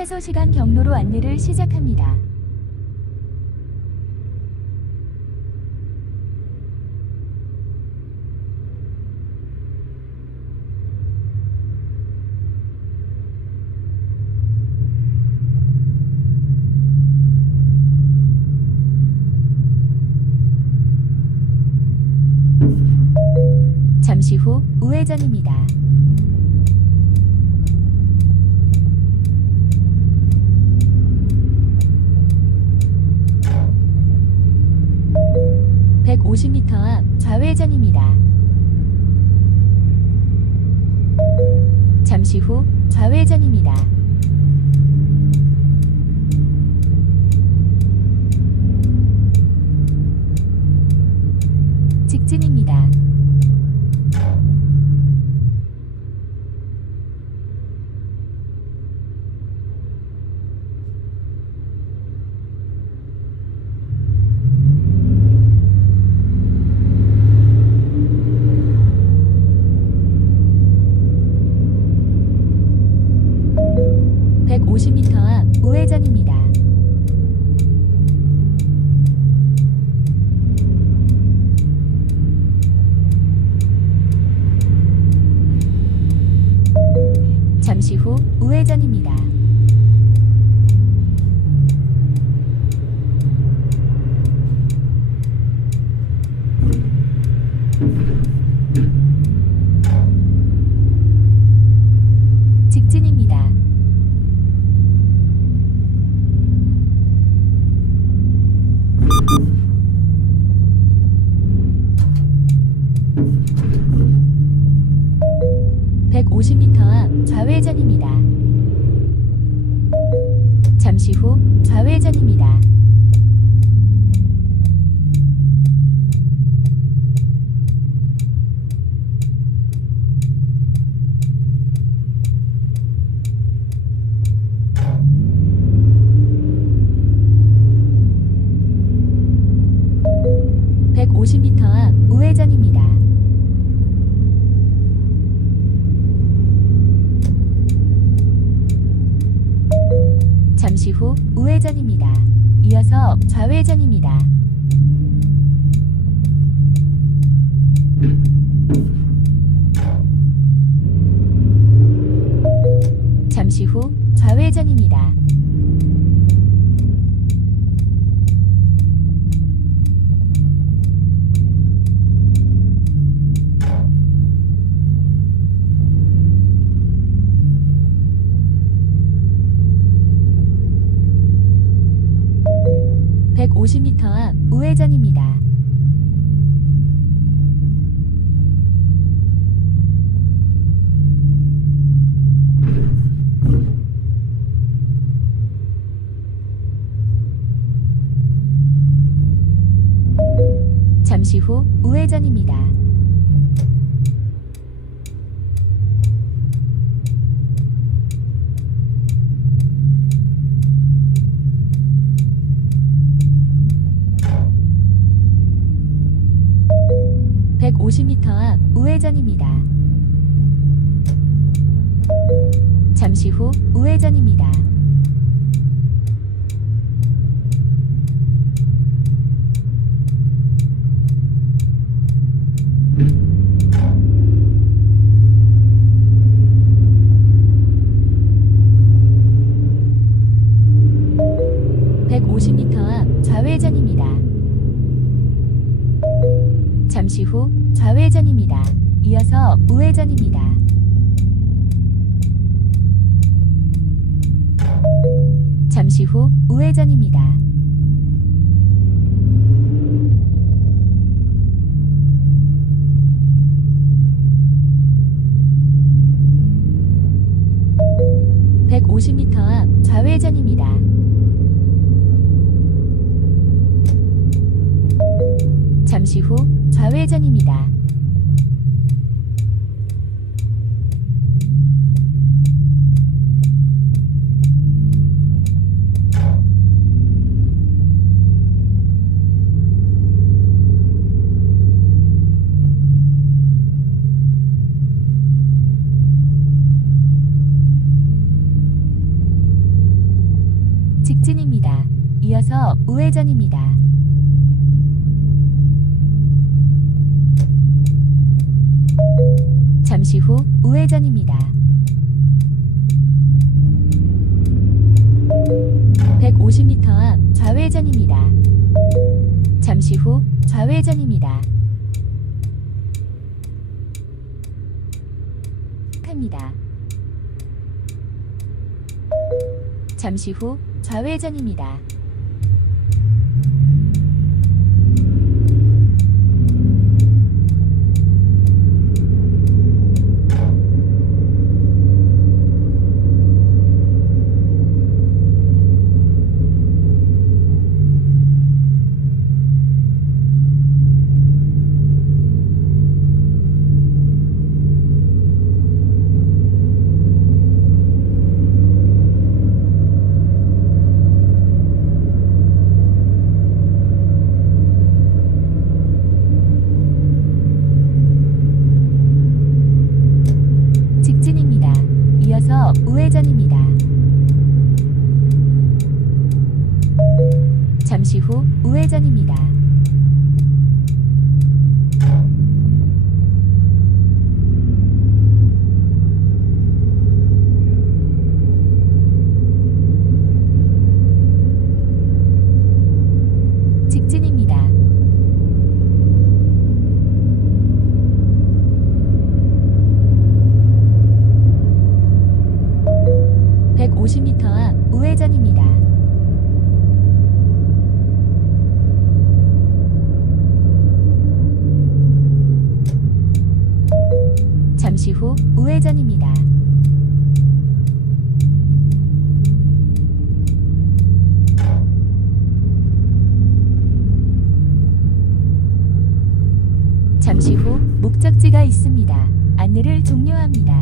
최소 시간 경로로 안내를 시작합니다. 잠시 후 우회전입니다. (150m) 앞 좌회전입니다. 잠시 후 좌회전입니다. 직진입니다. (150m) 앞 우회전입니다. 잠시 후 우회전입니다. 직진입니다. (150m) 앞 좌회전입니다. 잠시 후 좌회전입니다. (150m) 앞 우회전입니다. 잠시 후 우회전입니다. 이어서 좌회전입니다. 잠시 후 좌회전입니다. (150m) 앞 우회전입니다. 잠시 후 우회전입니다. (150m) 앞 우회전입니다. 잠시 후 우회전입니다. (150m) 앞 좌회전입니다. 잠시 후 좌회전입니다. 이어서 우회전입니다. 잠시 후 우회전입니다. (150m) 앞 좌회전입니다. 잠시 후 좌회전입니다. 직진입니다. 이어서 우회전입니다. 잠시 후 우회전입니다. 150m 앞 좌회전입니다. 잠시 후 좌회전입니다. 합니다. 잠시 후 좌회전입니다. 직진입니다. 이어서 우회전입니다. 잠시 후 우회전입니다. 직진입니다. (150m) 앞 우회전입니다. 잠시 후 우회전입니다. 잠시 후 목적지가 있습니다. 안내를 종료합니다.